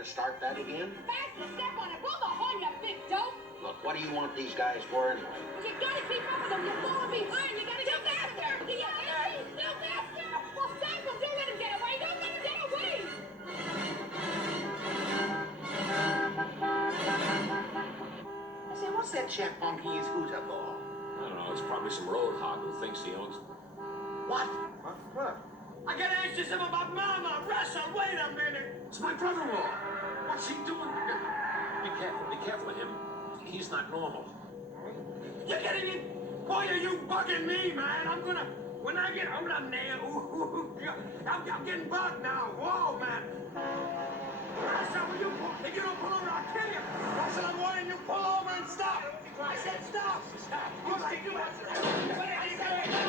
to start that again? Faster, step on it. Blow the horn, you big dope. Look, what do you want these guys for anyway? Well, you gotta keep up with them. You're falling behind. You gotta get faster. Still faster. Well, stop them. Don't let him get away. Don't let him get away. I say, what's that chap honking his hooter for? I don't know, it's probably some road hog who thinks he owns... What? What? I gotta ask you something about Mama. Russell, wait a minute. It's my brother-in-law. What's he doing? Be careful with him. He's not normal. You're getting it? Boy, are you bugging me, man. When I get out of there, I'm getting bugged now. Whoa, man. Russell, will you pull? If you don't pull over, I'll kill you. Russell, I'm warning you, pull over and stop. I said stop. Stop. What are you doing?